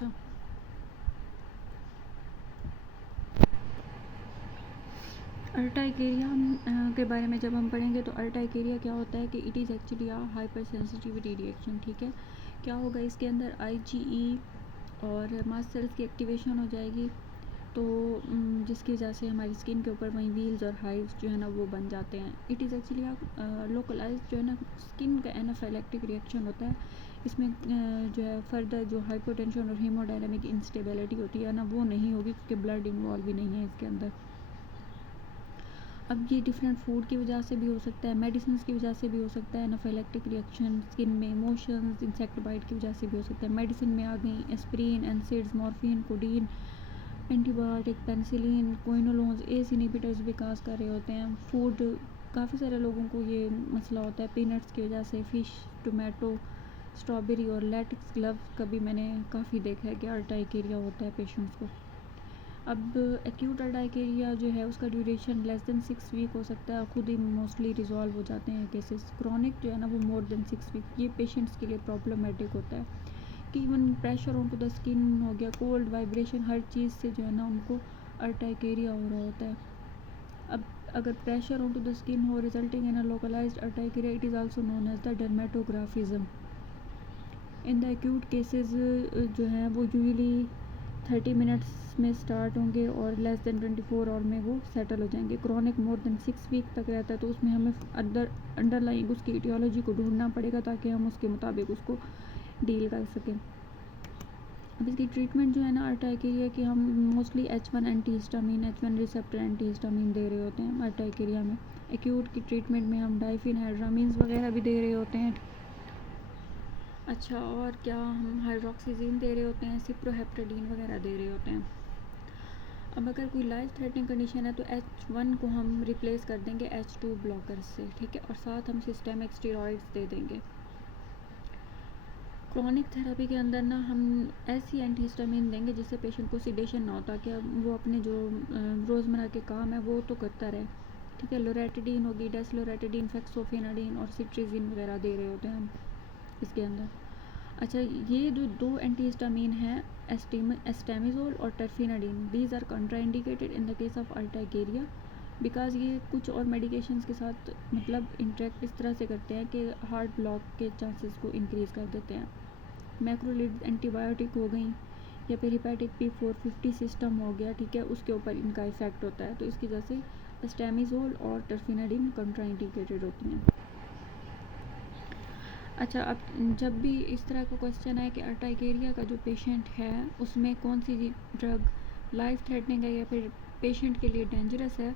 अच्छा, अर्टाइकेरिया के बारे में जब हम पढ़ेंगे तो अर्टाइकेरिया क्या होता है कि it is actually a hypersensitivity reaction. ठीक है, क्या होगा इसके अंदर IgE और मास्ट सेल्स की एक्टिवेशन हो जाएगी, तो जिसकी वजह से हमारी स्किन के ऊपर वहीं व्हील्स और हाइव्स जो है ना वो बन जाते हैं। इट इज़ एक्चुअली लोकलाइज जो है ना स्किन का एनाफाइलेक्टिक रिएक्शन होता है। इसमें जो है फर्दर जो हाइपोटेंशन और हीमोडायनामिक इंस्टेबिलिटी होती है ना वो नहीं होगी, क्योंकि ब्लड इन्वॉल्व भी नहीं है इसके अंदर। अब ये डिफरेंट फूड की वजह से भी हो सकता है, मेडिसिन की वजह से भी हो सकता है, एनाफाइलेक्टिक रिएक्शन स्किन में, इमोशंस, इंसेक्ट बाइट की वजह से भी हो सकता है। मेडिसिन में आ गई aspirin, antacids, morphine, codeine, antibiotic, penicillin, quinolones, ACE inhibitors भी काज कर रहे होते हैं। फूड, काफ़ी सारे लोगों को ये मसला होता है पीनट्स की वजह से, फ़िश, टोमेटो, स्ट्रॉबेरी और लेटेक्स ग्लव्स का भी मैंने काफ़ी देखा है कि अर्टाइकेरिया होता है पेशेंट्स को। अब एक्यूट अर्टाइकेरिया जो है उसका ड्यूरेशन लेस देन 6 वीक हो सकता है और खुद ही मोस्टली रिजॉल्व हो जाते हैं केसेस। क्रॉनिक जो है ना वो मोर देन 6 वीक, ये पेशेंट्स के लिए प्रॉब्लमेटिक होता है कि even pressure on to the skin हो गया, कोल्ड, वाइब्रेशन, हर चीज़ से जो है ना उनको अर्टाइकेरिया हो रहा होता है। अब अगर pressure on to the skin हो resulting in a localised urticaria, it is also known as the dermatographism. In the acute cases जो है वो यूजुअली 30 मिनट्स में स्टार्ट होंगे और लेस देन 24 आवर में वो सेटल हो जाएंगे। क्रॉनिक मोर देन 6 वीक तक रहता है, तो उसमें हमें अंडरलाइंग उसकी इटियोलॉजी को ढूंढना पड़ेगा ताकि हम उसके मुताबिक उसको डील कर सकें। अब इसकी ट्रीटमेंट जो है ना अर्टाइकेरिया की, हम mostly H1 antihistamine, H1 receptor antihistamine दे रहे होते हैं अर्टाइकेरिया में। एक्यूट की ट्रीटमेंट में हम डाइफिनहाइड्रामीन्स वगैरह भी दे रहे होते हैं। अच्छा, और क्या हम हाइड्रोक्सीजीन दे रहे होते हैं, सिप्रोहेप्टाडीन वगैरह दे रहे होते हैं। अब अगर कोई लाइफ थ्रेटनिंग कंडीशन है तो H1 को हम रिप्लेस कर देंगे H2 ब्लॉकर से, ठीक है, और साथ हम सिस्टेमिक स्टेरॉइड्स दे देंगे। क्रॉनिक थेरेपी के अंदर ना हम ऐसी एंटीहिस्टामिन देंगे जिससे पेशेंट को सिडेशन ना हो, ताकि वो अपने जो रोज़मर्रा के काम है वो तो करता रहे। ठीक है, लोरेटिडीन होगी, डेसलोरेटिडीन, फेक्सोफेनाडीन और सिट्रीजिन वगैरह दे रहे होते हैं हम इसके अंदर। अच्छा, ये जो दो एंटीहिस्टामिन हैं एस्टेमिजोल और terfenadine, these are contraindicated in the case of urticaria because ये कुछ और मेडिकेशंस के साथ मतलब इंटरेक्ट इस तरह से करते हैं कि हार्ट ब्लॉक के चांसेस को इंक्रीज़ कर देते हैं। मैक्रोलिड एंटीबायोटिक हो गई या फिर हिपैटिक P450 सिस्टम हो गया, ठीक है, उसके ऊपर इनका इफेक्ट होता है, तो इसकी वजह से एस्टेमिजोल और टर्फिनाडीन कंट्राइंडिकेटेड होती हैं। अच्छा, अब जब भी इस तरह का क्वेश्चन है कि अर्टाइकेरिया का जो पेशेंट है उसमें कौन सी ड्रग लाइफ थ्रेटनिंग है या फिर पेशेंट के लिए डेंजरस है,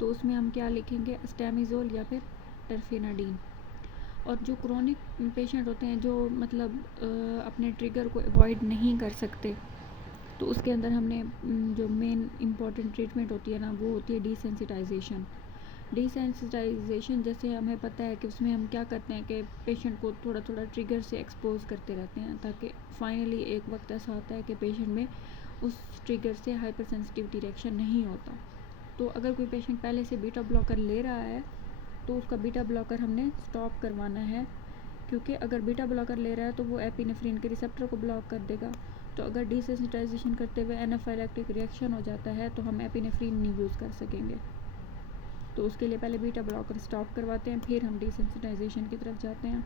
तो उसमें हम क्या लिखेंगे, एस्टेमिजोल या फिर टर्फिनाडीन। और जो क्रॉनिक पेशेंट होते हैं जो मतलब अपने ट्रिगर को अवॉइड नहीं कर सकते, तो उसके अंदर हमने जो मेन इम्पॉर्टेंट ट्रीटमेंट होती है ना वो होती है डिसेंसिटाइजेशन। डिसेंसिटाइजेशन जैसे हमें पता है कि उसमें हम क्या करते हैं कि पेशेंट को थोड़ा थोड़ा ट्रिगर से एक्सपोज करते रहते हैं, ताकि फाइनली एक वक्त ऐसा आता है कि पेशेंट में उस ट्रिगर से हाइपर सेंसिटिविटी रिएक्शन नहीं होता। तो अगर कोई पेशेंट पहले से बीटा ब्लॉकर ले रहा है तो उसका बीटा ब्लॉकर हमने स्टॉप करवाना है, क्योंकि अगर बीटा ब्लॉकर ले रहा है तो वो एपिनेफ्रिन के रिसेप्टर को ब्लॉक कर देगा। तो अगर डिसेंसिटाइजेशन करते हुए एनाफाइलेक्टिक रिएक्शन हो जाता है तो हम एपिनेफ्रिन नहीं यूज़ कर सकेंगे। तो उसके लिए पहले बीटा ब्लॉकर स्टॉप करवाते हैं, फिर हम डिसेंसिटाइजेशन की तरफ जाते हैं।